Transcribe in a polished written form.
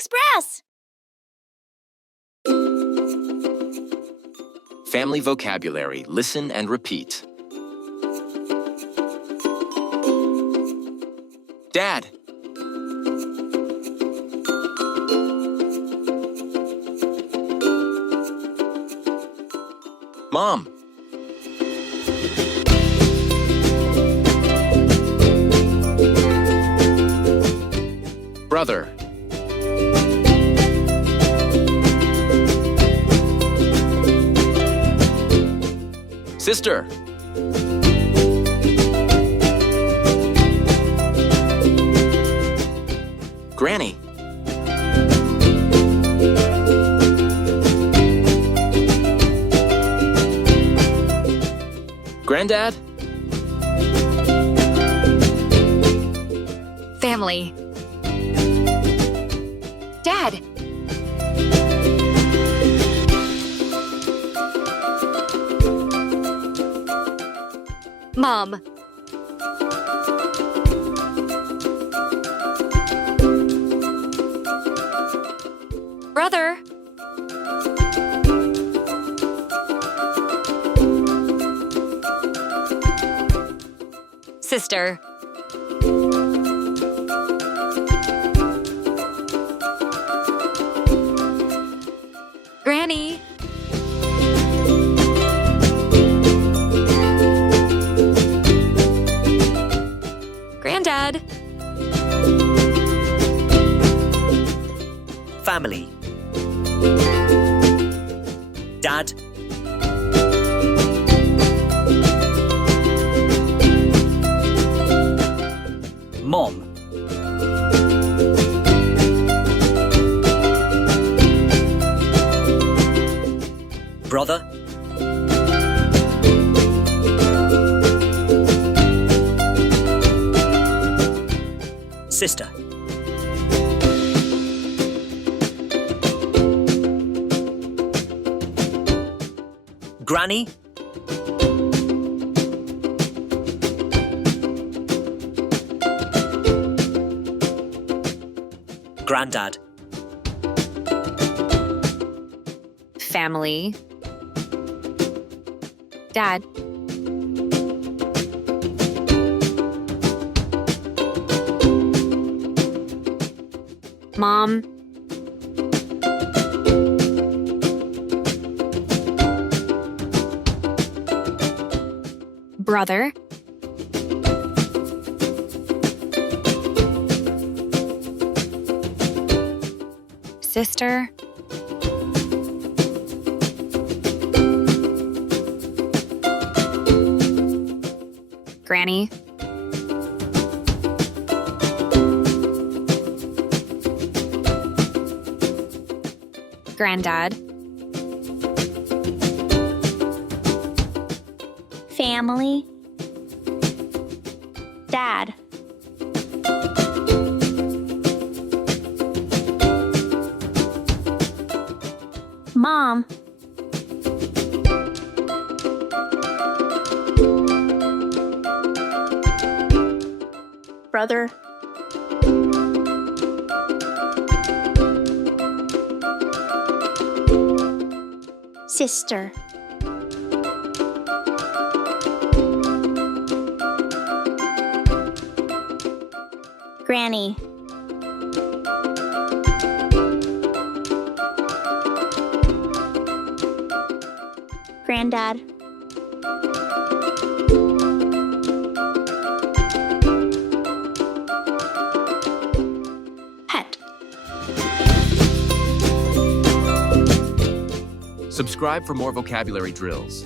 Express! Family vocabulary. Listen and repeat. Dad. Mom. Brother. Sister. Granny. Granddad. Family. Dad. Mom. Brother. Sister. Granny. Granddad. Family. Dad. Mom. Brother. Sister. Granny. Granddad. Family. Dad. Mom. Brother. Sister. Granny. Granddad. Family. Dad. Mom. Brother. Sister. Granny. Granddad. Pet. Subscribe for more vocabulary drills.